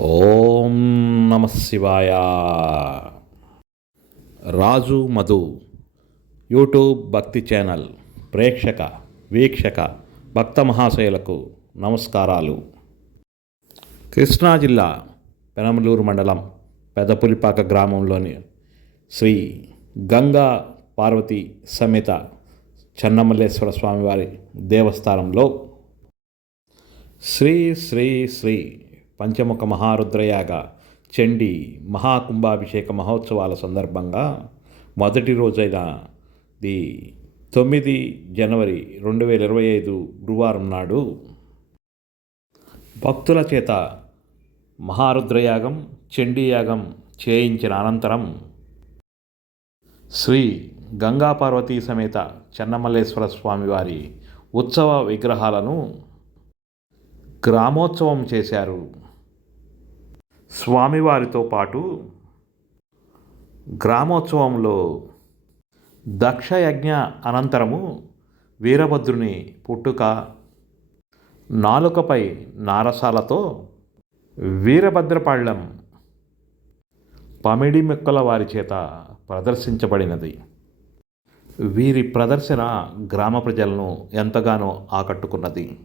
ఓం నమ శివాయ. రాజు మధు యూట్యూబ్ భక్తి ఛానల్ ప్రేక్షక వీక్షక భక్త మహాశయులకు నమస్కారాలు. కృష్ణా జిల్లా పెనమలూరు మండలం పెదపులిపాక గ్రామంలోని శ్రీ గంగా పార్వతి సమేత చెన్నమల్లేశ్వర స్వామివారి దేవస్థానంలో శ్రీ శ్రీ శ్రీ పంచముఖ మహారుద్రయాగ చండి మహాకుంభాభిషేక మహోత్సవాల సందర్భంగా మొదటి రోజైన ది తొమ్మిది జనవరి రెండు వేల ఇరవై ఐదు గురువారం నాడు భక్తుల చేత మహారుద్రయాగం చండీయాగం చేయించిన అనంతరం శ్రీ గంగాపార్వతీ సమేత చెన్నమల్లేశ్వర స్వామివారి ఉత్సవ విగ్రహాలను గ్రామోత్సవం చేశారు. స్వామివారితో పాటు గ్రామోత్సవంలో దక్షయజ్ఞ అనంతరము వీరభద్రుని పుట్టుక నాలుకపై నారసాలతో వీరభద్రపళ్ళం పమిడి మెక్కల వారి చేత ప్రదర్శించబడినది. వీరి ప్రదర్శన గ్రామ ప్రజలను ఎంతగానో ఆకట్టుకున్నది.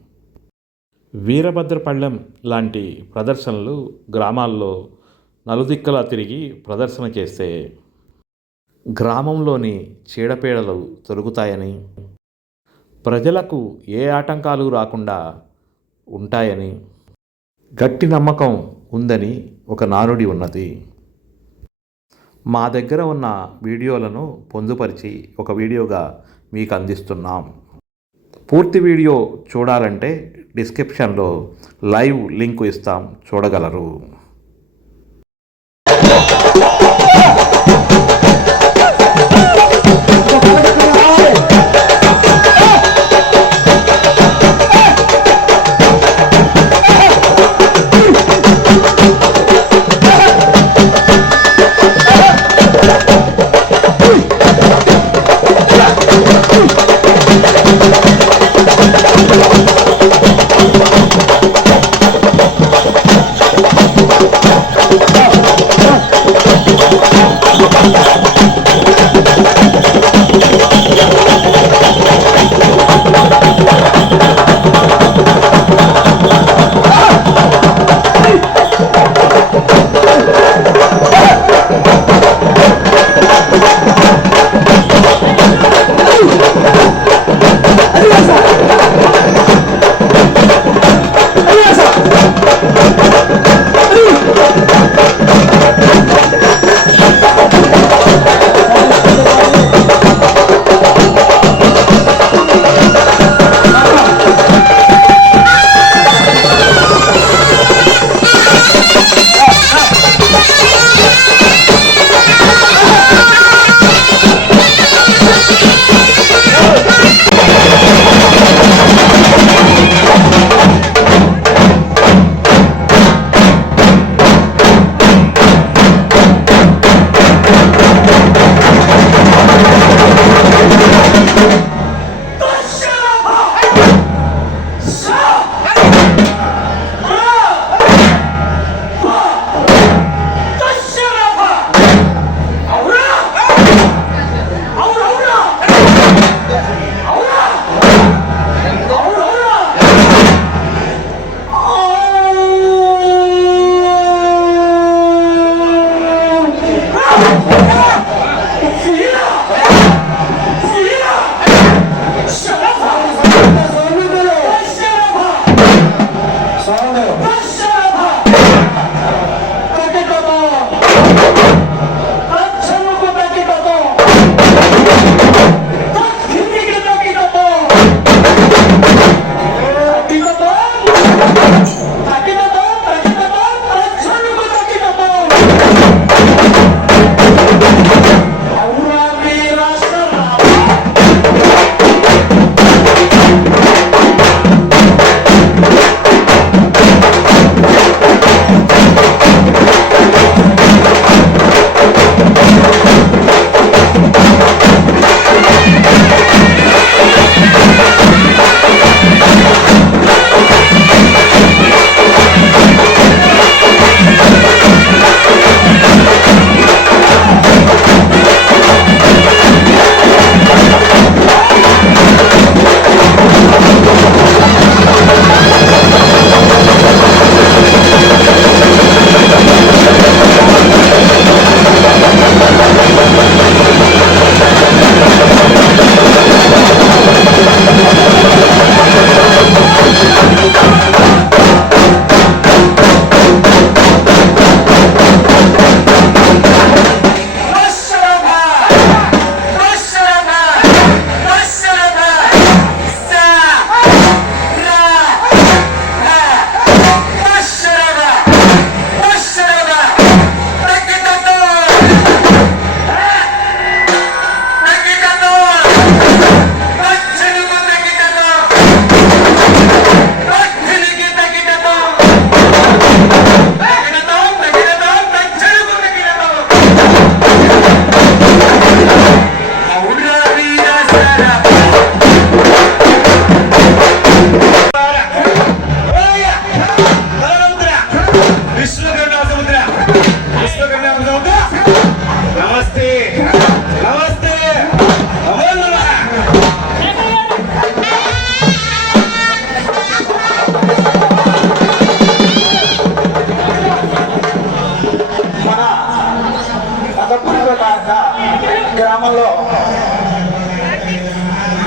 వీరభద్రపళ్ళెం లాంటి ప్రదర్శనలు గ్రామాల్లో నలుదిక్కలా తిరిగి ప్రదర్శన చేస్తే గ్రామంలోని చీడపీడలు తొలుగుతాయని ప్రజలకు ఏ ఆటంకాలు రాకుండా ఉంటాయని గట్టి నమ్మకం ఉందని ఒక నానుడి ఉన్నది. మా దగ్గర ఉన్న వీడియోలను పొందుపరిచి ఒక వీడియోగా మీకు అందిస్తున్నాం. పూర్తి వీడియో చూడాలంటే డిస్క్రిప్షన్లో లైవ్ లింక్ ఇస్తాం చూడగలరు. కానక గ్రామంలో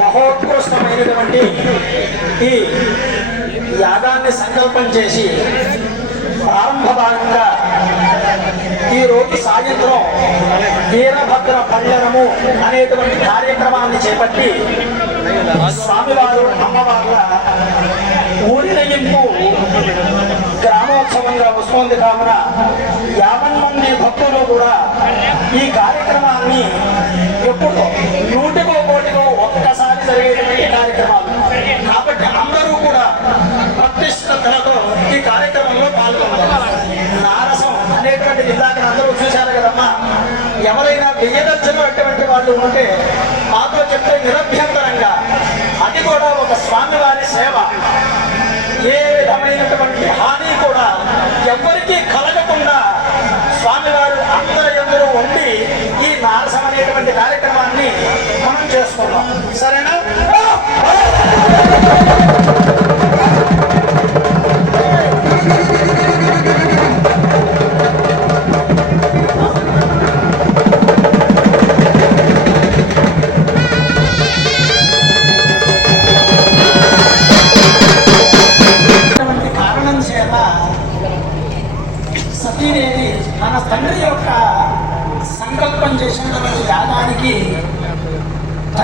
మహోత్కృష్టమైనటువంటి ఈ యాగాన్ని సంకల్పం చేసి ప్రారంభ భాగంగా ఈ రోజు సాయంత్రం వీరభద్ర పల్లెనము అనేటువంటి కార్యక్రమాన్ని చేపట్టి స్వామివారు అమ్మవార్ల ఊరినయింపు గ్రామోత్సవంగా వస్తుంది కావున యాభై మంది భక్తులు కూడా ఈ కార్యక్రమాన్ని ఎప్పుడు నూటికో కోటికో ఒక్కసారి జరిగేటువంటి కార్యక్రమాలు. కాబట్టి అందరూ కూడా ప్రతిష్టతలతో ఈ కార్యక్రమంలో పాల్గొన్నారు నారసం అనేటువంటి ఇందాక అందరూ చూశారు కదమ్మా. ఎవరైనా వెయ్యదచ్చినటువంటి వాళ్ళు ఉంటే మాతో చెప్తే నిరభ్యంతరంగా. అది కూడా ఒక స్వామివారి సేవ.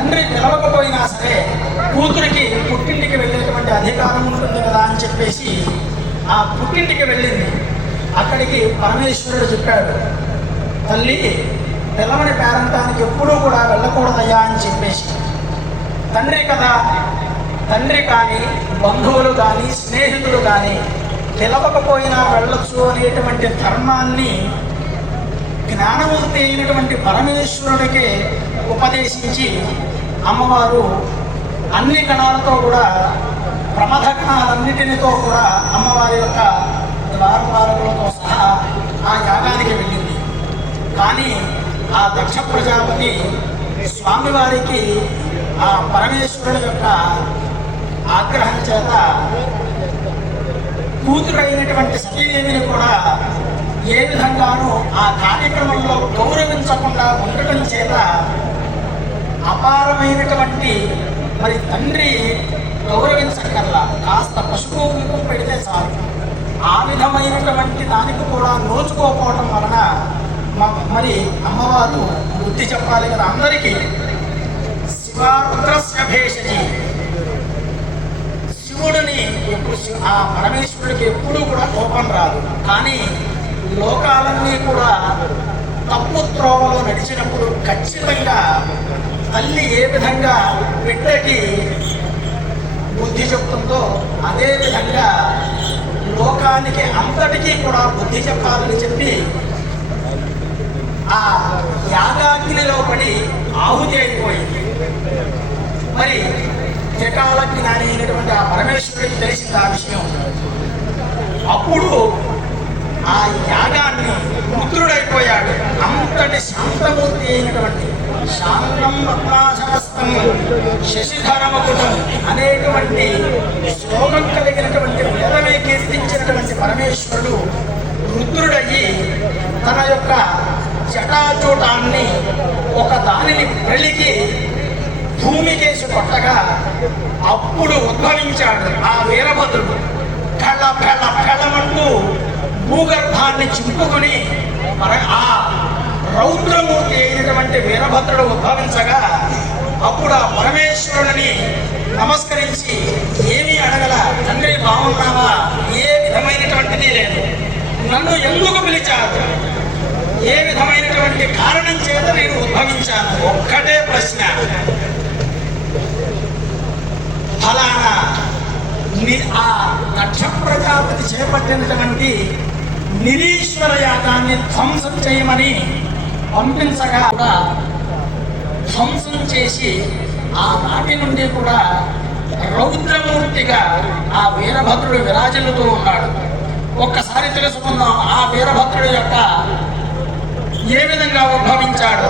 తండ్రి పిలవకపోయినా సరే కూతురికి పుట్టింటికి వెళ్ళేటువంటి అధికారం ఉంటుంది కదా అని చెప్పేసి ఆ పుట్టింటికి వెళ్ళింది. అక్కడికి పరమేశ్వరుడు చెప్పాడు తల్లి పిల్లవని పేరంటానికి ఎప్పుడూ కూడా వెళ్ళకూడదయ్యా అని చెప్పేసి. తండ్రి కదా తండ్రి కానీ బంధువులు కానీ స్నేహితులు కానీ పిలవకపోయినా వెళ్ళొచ్చు అనేటువంటి ధర్మాన్ని జ్ఞానమూర్తి అయినటువంటి పరమేశ్వరుడికి ఉపదేశించి అమ్మవారు అన్ని కణాలతో కూడా ప్రమథ కణాలన్నిటినితో కూడా అమ్మవారి యొక్క ద్వారపాలకులతో సహా ఆ యాగానికి వెళ్ళింది. కానీ ఆ దక్ష ప్రజాపతి స్వామివారికి ఆ పరమేశ్వరుడు యొక్క ఆగ్రహం చేత కూతురైనటువంటి సతీదేవిని కూడా ఏ విధంగానూ ఆ కార్యక్రమంలో గౌరవించకుండా ఉండటం చేత అపారమైనటువంటి మరి తండ్రి గౌరవించక్కర్లా కాస్త పసుపు కుంకుమ పెడితే చాలు. ఆ విధమైనటువంటి దానికి కూడా నోచుకోకపోవటం వలన మరి అమ్మవారు బుద్ధి చెప్పాలి కదా అందరికీ. శివారుద్రస్య భేషజీ. శివుడిని ఎప్పుడు ఆ పరమేశ్వరుడికి ఎప్పుడూ కూడా కోపం రాదు. కానీ లోకాలన్నీ కూడా తప్పు త్రోవలో నడిచినప్పుడు ఖచ్చితంగా తల్లి ఏ విధంగా బిడ్డకి బుద్ధి చెప్తుందో అదే విధంగా లోకానికి అంతటికీ కూడా బుద్ధి చెప్పాలని చెప్పి ఆ యాగాగ్నిలో పడి ఆహుతి అయిపోయింది మరి త్రికాలజ్ఞ అయినటువంటి ఆ పరమేశ్వరుడికి తెలిసింది ఆ విషయం? అప్పుడు ఆ యాగాన్ని పుత్రుడైపోయాడు. అంతటి శాంతమూర్తి అయినటువంటి శాంతం పద్మాసనస్థం శశిధరమకుటం అనేటువంటి శ్లోకం కలిగినటువంటి వేదమే కీర్తించినటువంటి పరమేశ్వరుడు రుద్రుడయ్యి తన యొక్క జటాచూటాన్ని ఒక దానిని పెళ్ళికి భూమికేసి కొట్టగా అప్పుడు ఉద్భవించాడు ఆ వీరభద్రుడు. పెళ్ళ పెళ్ళ పెళ్ళమంటూ భూగర్భాన్ని చింపుకొని మరి ఆ అయినటువంటి వీరభద్రుడు ఉద్భవించగా అప్పుడు ఆ పరమేశ్వరుడిని నమస్కరించి ఏమీ అడగల తండ్రి బాగున్నావా? ఏ విధమైనటువంటిది లేదు. నన్ను ఎందుకు పిలిచారు? ఏ విధమైనటువంటి కారణం చేత నేను ఉద్భవించాను? ఒక్కటే ప్రశ్న. ఫలానా? ని- ఆ దక్ష ప్రజాపతి చేపట్టినటువంటి నిరీశ్వర యాగాన్ని ధ్వంసం చేయమని పంపించగా కూడా ధ్వంసం చేసి ఆ నాటి నుండి కూడా రౌద్రమూర్తిగా ఆ వీరభద్రుడు విరాజిల్లుతూ ఉన్నాడు. ఒక్కసారి తెలుసుకుందాం ఆ వీరభద్రుడు యొక్క ఏ విధంగా ఉద్భవించాడు.